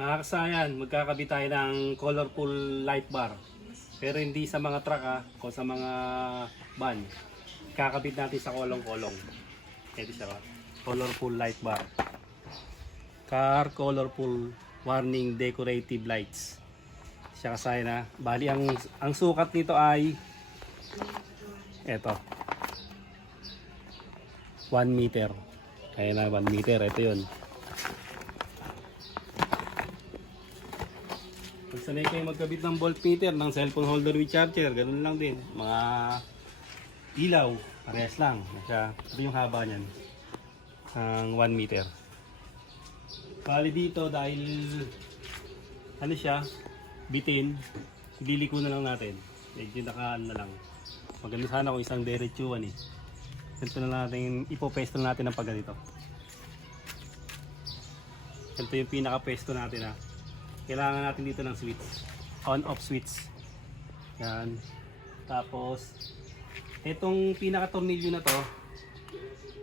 Mga kasayan, magkakabit tayo ng colorful light bar. Pero hindi sa mga truck o sa mga van. Kakabit natin sa kolong-kolong. Ito siya, colorful light bar. Car colorful warning decorative lights. Siya kasayan na. Bali ang sukat nito ay eto. 1 meter. Kaya na 1 meter, ito 'yun. Kung sanay kayo magkabit ng voltmeter, ng cellphone holder with charger, ganun lang din. Mga ilaw, parehas lang. Ito yung haba niyan. Ang 1 meter. Bali dito dahil ano siya, bitin, liliko na lang natin. Medyo nakaan na lang. Maganda sana kung isang diretsuan eh. Ito na natin, ipopesto natin ng pagganito. Ito yung pinaka-pesto natin Kailangan natin dito ng switch, on-off switch. Yan. Tapos, itong pinaka-tornilyo na to,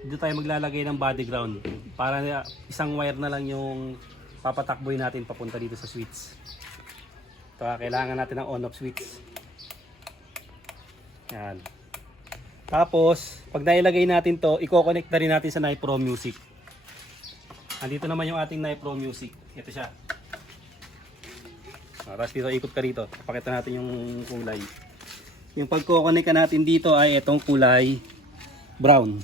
dito tayo maglalagay ng body ground. Para isang wire na lang yung papatakboy natin papunta dito sa switch. Ito, kailangan natin ng on-off switch. Yan. Tapos, pag nailagay natin to, i-connect na rin natin sa Nipro Music. Andito naman yung ating Nipro Music. Ito siya. Tapos dito, ikot ka rito. Pakita natin yung kulay. Yung pagko-connect ka natin dito ay itong kulay brown.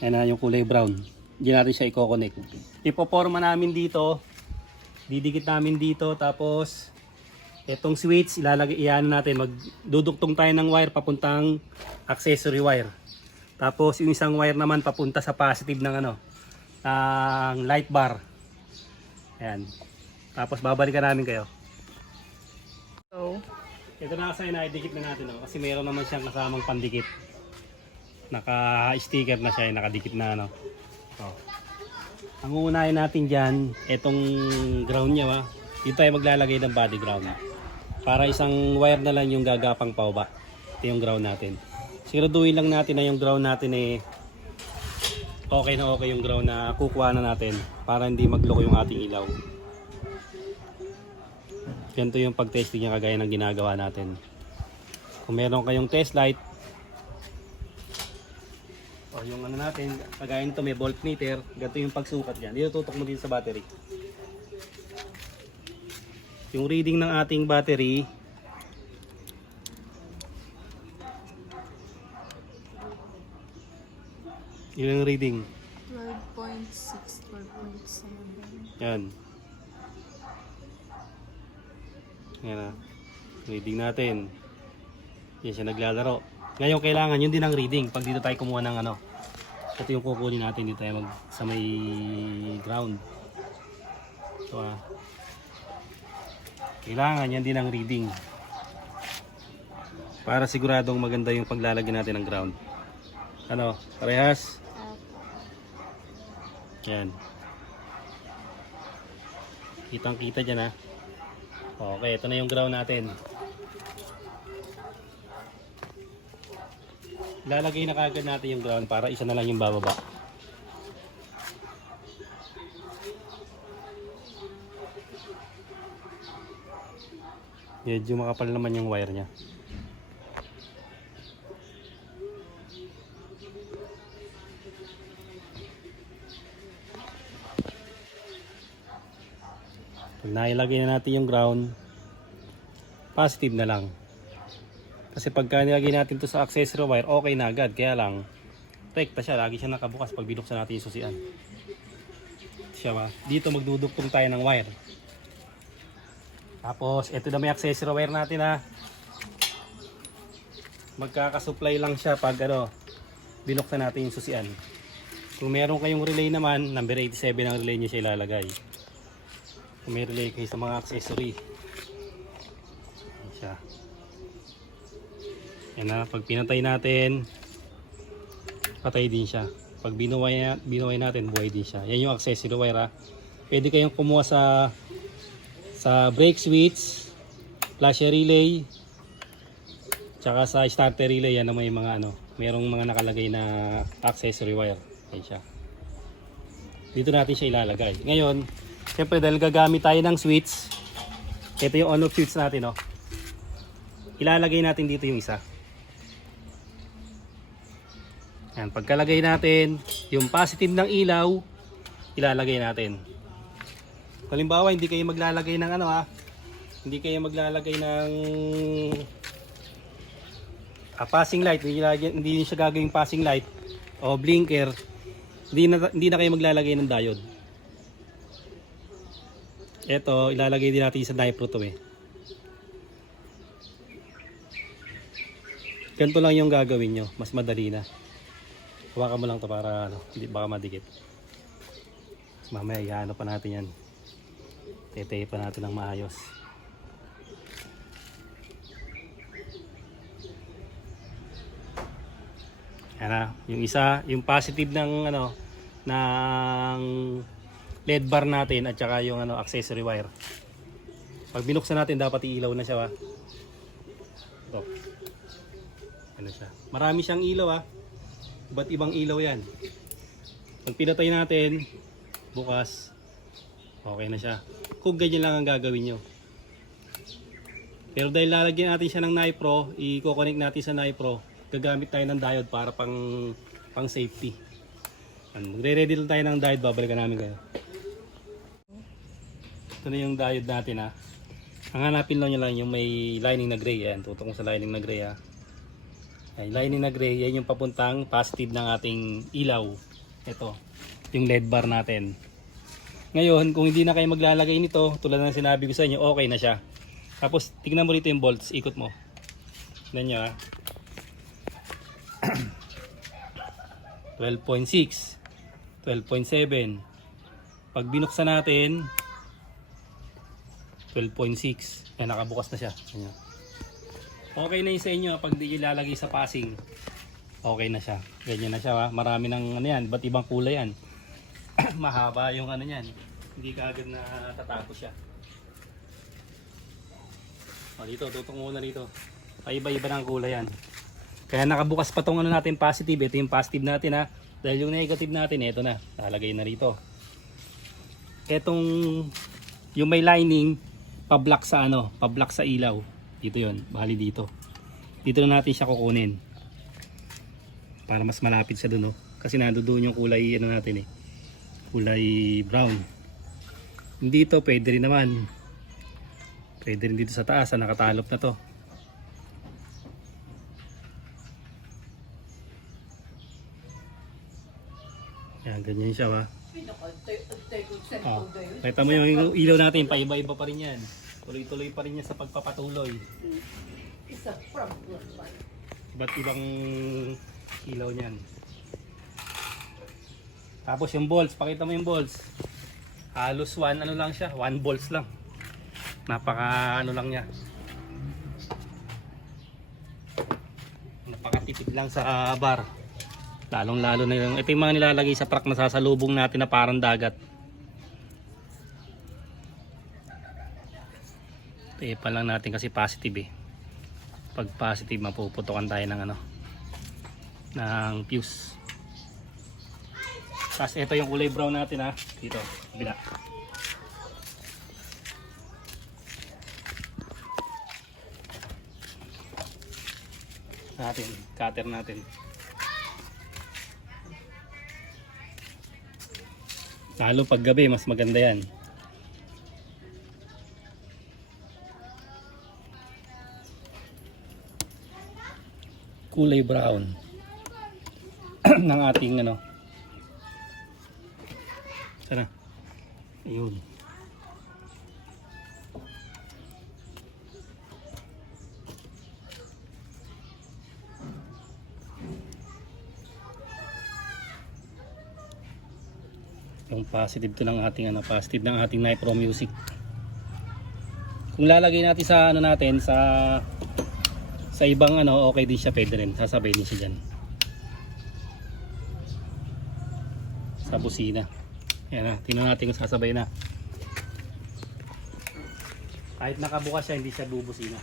Yan na yung kulay brown. Hindi natin siya i-connect. Ipoporma namin dito. Didikit namin dito. Tapos itong switch, iyan natin. Magduduktong tayo ng wire papuntang accessory wire. Tapos yung isang wire naman papunta sa positive ng ng light bar. Ayan. Tapos babalikan namin kayo. Ito na kasi na-dikit na natin kasi mayroon naman siyang kasamang pandikit. Naka-sticker na siya, nakadikit na Ang uunahin natin diyan, itong ground niya dito tayo maglalagay ng body ground. Para isang wire na lang yung gagapang pababa. Ito yung ground natin. Siguraduhin lang natin na yung ground natin okay na okay yung ground na kukuha na natin para hindi magloko yung ating ilaw. Ganito yung pag-testing niya kagaya ng ginagawa natin. Kung meron kayong test light o yung natin, kagaya nito may voltmeter, ganito yung pagsukat niyan. Dito tutok mo din sa battery. Yung reading ng ating battery yun ang reading 12.6, 12.7. yan. Yan reading natin. Yan siya naglalaro. Ngayon kailangan yun din ang reading pag dito tayo kumuha ng ito yung kukunin natin dito tayo sa may ground. Ito kailangan yan din ang reading para siguradong maganda yung paglalagyan natin ng ground. Parehas? Yan. Kitang kita dyan Okay, ito na yung ground natin. Lalagay na kagad natin yung ground para isa na lang yung bababa. Medyo makapal naman yung wire nya. Pag nailagay na natin yung ground, positive na lang. Kasi pagka nilagay natin to sa accessory wire, okay na agad. Kaya lang, rekta siya. Lagi siya nakabukas pag binuksan natin yung susian. Dito magduduktong tayo ng wire. Tapos, ito na may accessory wire natin Magkakasupply lang siya pag binuksan natin yung susian. Kung meron kayong relay naman, number 87 ang relay niya siya ilalagay. Kung may relay kayo sa mga accessory. Yan siya. Yan pag pinatay natin, patay din siya. Pag binuway natin, buhay din siya. Yan yung accessory wire Pwede kayong kumuha sa brake switch, flasher relay, tsaka sa starter relay. Yan na may mga mayroong mga nakalagay na accessory wire. Yan siya. Dito natin siya ilalagay. Ngayon, Siyempre dahil gagamit tayo ng switch, ito yung on-off switch natin, oh. Ilalagay natin dito yung isa. Yan, pagkalagay natin, yung positive ng ilaw, ilalagay natin. Halimbawa, hindi kayo maglalagay ng hindi kayo maglalagay ng passing light, hindi siya gagawing passing light o blinker, hindi na kayo maglalagay ng diode. Ito, ilalagay din natin sa Nipro to eh. Ganito lang yung gagawin nyo, mas madali na. Hawakan mo lang to para hindi baka madikit. Mamaya ihaano pa natin yan. Teteye pa natin ng maayos. Yan na, yung isa, yung positive ng ng LED bar natin at saka yung accessory wire. Pag binuksan natin dapat iilaw na siya, ito. Ano siya? Marami siyang ilaw, Iba't ibang ilaw yan. Pag pinatay natin, bukas, okay na siya. Kung ganyan lang ang gagawin nyo. Pero dahil lalagyan natin siya ng Nipro, i-connect natin sa Nipro, gagamit tayo ng diode para pang safety. Magre-ready lang tayo ng diode, babalikan namin kayo. Ito na yung diode natin, Ang hanapin lang nyo lang yung may lining na gray. Yan, tutok sa lining na gray, Ay, lining na gray, yan yung papuntang positive ng ating ilaw. Ito, yung LED bar natin. Ngayon, kung hindi na kayo maglalagay nito, tulad ng sinabi ko sa inyo, okay na siya. Tapos, tignan mo rito yung volts, ikot mo. Tignan nyo, 12.6, 12.7. Pag binuksan natin, 12.6. Yan, nakabukas na siya. Ganyan. Okay na yun sa inyo pag di ilalagay sa passing. Okay na siya. Ganyan na siya, marami ng yan, ba't ibang kulay yan. Mahaba yung yan. Hindi ka agad na tatapos siya. Dito, tutok muna dito. Paiba-iba ng kulay yan. Kaya nakabukas pa tong natin positive. Ito yung positive natin, Dahil yung negative natin, ito na. Nalagay na rito. Etong yung may lining, pa-block sa ilaw. Dito yon, bali dito. Dito na natin siya kukunin. Para mas malapit sa doon, Kasi nandoon yung kulay natin kulay brown. Dito pwede rin naman. Pwede rin dito sa taas, nakatalop na to. Yan, ganyan siya, Kita mo yung ilaw natin, paiba-iba pa rin yan. Tuloy-tuloy pa rin yan sa pagpapatuloy. Iba't ibang ilaw niyan. Tapos yung bolts, pakita mo yung bolts. Halos 1 lang siya, 1 volts lang. Napaka lang niya. Napakatipid lang sa bar. Lalong-lalo na yung ito yung mga nilalagay sa truck na sasalubong natin na parang dagat. Ipa lang natin kasi positive Pag positive mapuputukan tayo ng ng fuse. Tapos ito yung kulay brown natin dito, kabila. Cutter natin. Lalo pag gabi mas maganda yan. Kulay brown ng ating sana ayun. Yung positive to ng ating positive ng ating Nipro Music. Kung lalagay natin sa natin sa ibang okay din siya, pwede rin. Sasabay din siya dyan. Sa busina. Ayan tingnan natin kung sasabay na. Kahit nakabukas siya, hindi siya bubusina.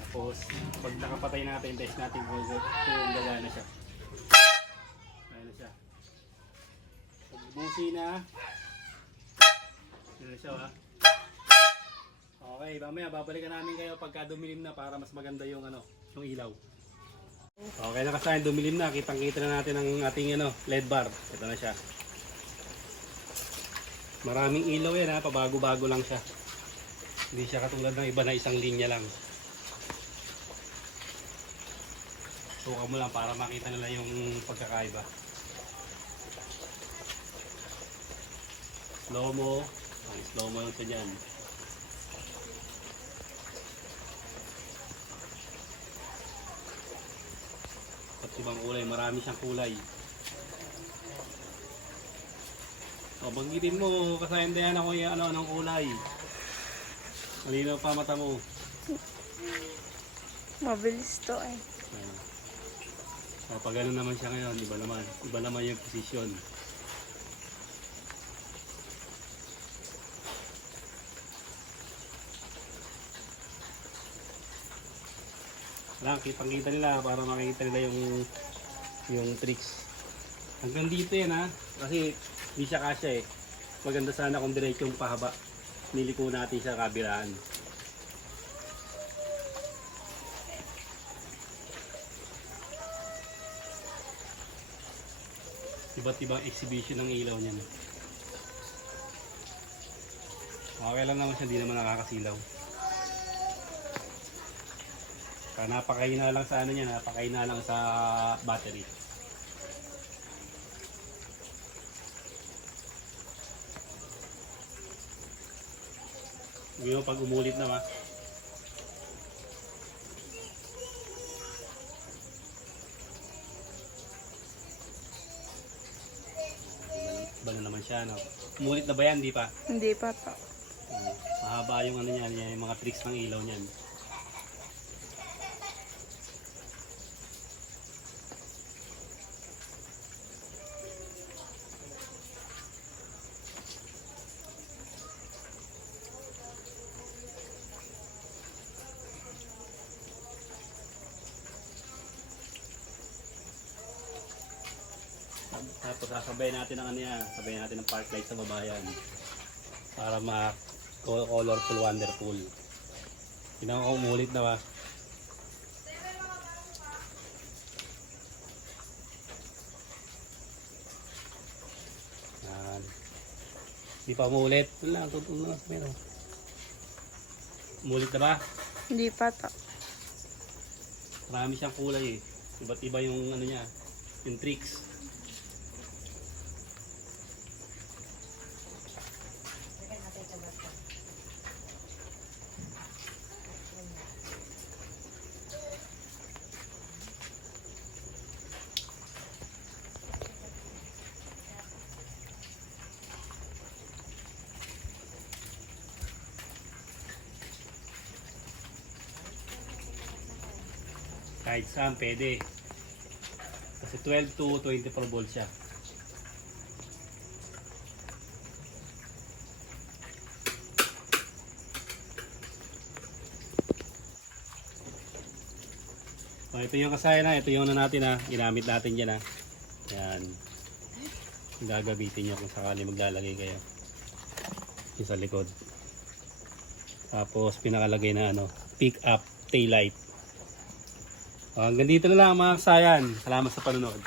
Tapos, pag nakapatay natin, test natin kung gagana siya. Ayan na siya. Pag busina, siya ha. Okay, mamaya babalikan namin kayo pagka dumilim na para mas maganda yung ano, yung ilaw. Okay na kasi dumilim na, kitang-kita na natin ang ating ano, LED bar. Ito na siya. Maraming ilaw yan ha, pabago-bago lang siya. Hindi siya katulad ng iba na isang linya lang. Suka mo lang para makita nila yung pagkakaiba. Slow mo. Slow mo lang siya dyan. At ibang kulay, marami siyang kulay. O, banggitin mo, kasayan din ako yung ano, anong kulay. Malinaw pa mata mo. Mabilis to eh. O, pag gano'n naman siya ngayon, iba naman yung posisyon. Lang, kitang-kita nila para makikita nila yung tricks. Hanggang dito yan ha, kasi hindi siya kasya eh. Maganda sana kung diretso yung pahaba. Niliko natin siya kabilaan. Iba't ibang exhibition ng ilaw niyan. Okay lang naman siya, hindi naman nakakasilaw. Napakahina lang sa ano niya, napakahina lang sa battery. Ngayon pag umulit na iba na naman siya, no? Umulit na ba yan? Di pa? Hindi pa to. Mahaba yung ano niyan, yung mga tricks ng ilaw niyan. Tapos sasabay natin ang ano yan, sabay natin ang park light sa babayan para ma-colorful wonderful. Tingnan ko umulit na ba? Yan. Hindi pa umulit. Wala, tutulong na. Meron. Umulit na ba? Hindi pa to. Marami siyang kulay eh. Iba't iba yung ano niya, yung tricks. Kahit saan pwede. Kasi 12 to 24 volts siya. So, ito yung kasaya na. Ito yung ano natin ha. Ginamit natin dyan ha. Yan. Gagamitin nyo kung sakali maglalagay kayo. Yung sa likod. Tapos pinakalagay na ano. Pick up tail light. Hanggang dito na lang mga kasayan. Salamat sa panonood.